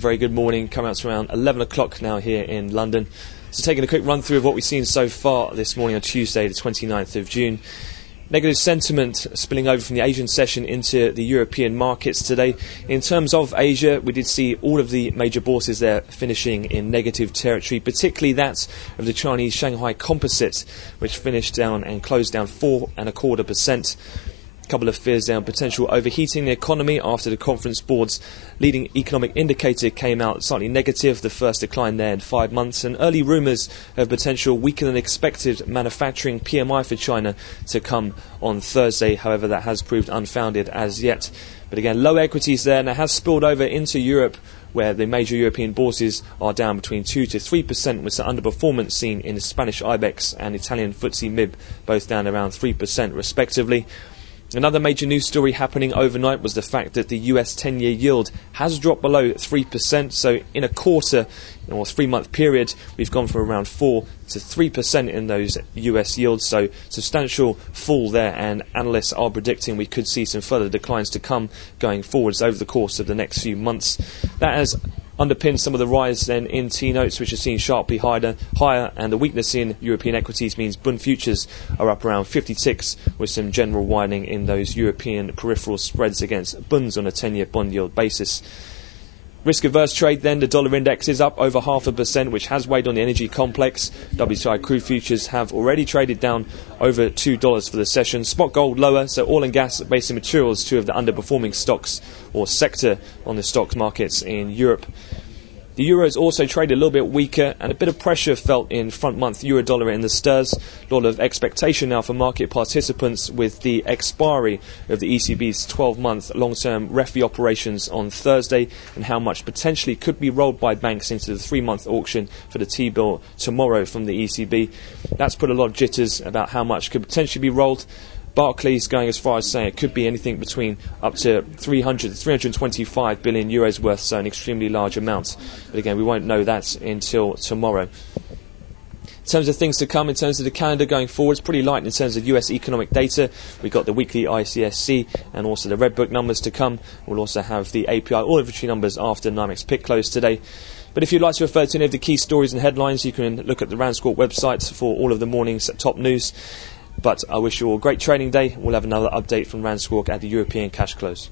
very good morning, coming out to around 11 o'clock now here in London. So taking a quick run through of what we've seen so far this morning on Tuesday the 29th of June. Negative sentiment spilling over from the Asian session into the European markets today. In terms of Asia, we did see all of the major bourses there finishing in negative territory, particularly that of the Chinese Shanghai Composite, which finished down and closed down 4.25%. Couple of fears down potential overheating the economy after the Conference Board's leading economic indicator came out slightly negative, the first decline there in 5 months, and early rumours of potential weaker than expected manufacturing PMI for China to come on Thursday. However, that has proved unfounded as yet. But again, low equities there, and it has spilled over into Europe, where the major European bourses are down between 2 to 3%, with some underperformance seen in the Spanish IBEX and Italian FTSE MIB, both down around 3% respectively. Another major news story happening overnight was the fact that the US 10-year yield has dropped below 3%. So in a quarter or 3-month period, we've gone from around 4 to 3% in those US yields. So substantial fall there, and analysts are predicting we could see some further declines to come going forwards over the course of the next few months. That has underpinned some of the rise then in T-notes, which have seen sharply higher, and the weakness in European equities means Bund futures are up around 50 ticks, with some general widening in those European peripheral spreads against Bunds on a 10-year bond yield basis. Risk-averse trade then, the dollar index is up over 0.5%, which has weighed on the energy complex. WTI crude futures have already traded down over $2 for the session. Spot gold lower, so oil and gas, basic materials, two of the underperforming stocks or sector on the stocks markets in Europe. The euro is also traded a little bit weaker, and a bit of pressure felt in front-month euro-dollar in the stirs. A lot of expectation now for market participants with the expiry of the ECB's 12-month long-term refi operations on Thursday, and how much potentially could be rolled by banks into the 3-month auction for the T-bill tomorrow from the ECB. That's put a lot of jitters about how much could potentially be rolled. Barclays going as far as saying it could be anything between up to 300 to 325 billion euros worth, so an extremely large amount. But again, we won't know that until tomorrow. In terms of things to come, in terms of the calendar going forward, it's pretty light in terms of US economic data. We've got the weekly ICSC and also the Red Book numbers to come. We'll also have the API oil inventory numbers after NYMEX pick close today. But if you'd like to refer to any of the key stories and headlines, you can look at the RANsquawk website for all of the morning's top news. But I wish you all a great trading day. We'll have another update from RANsquawk at the European cash close.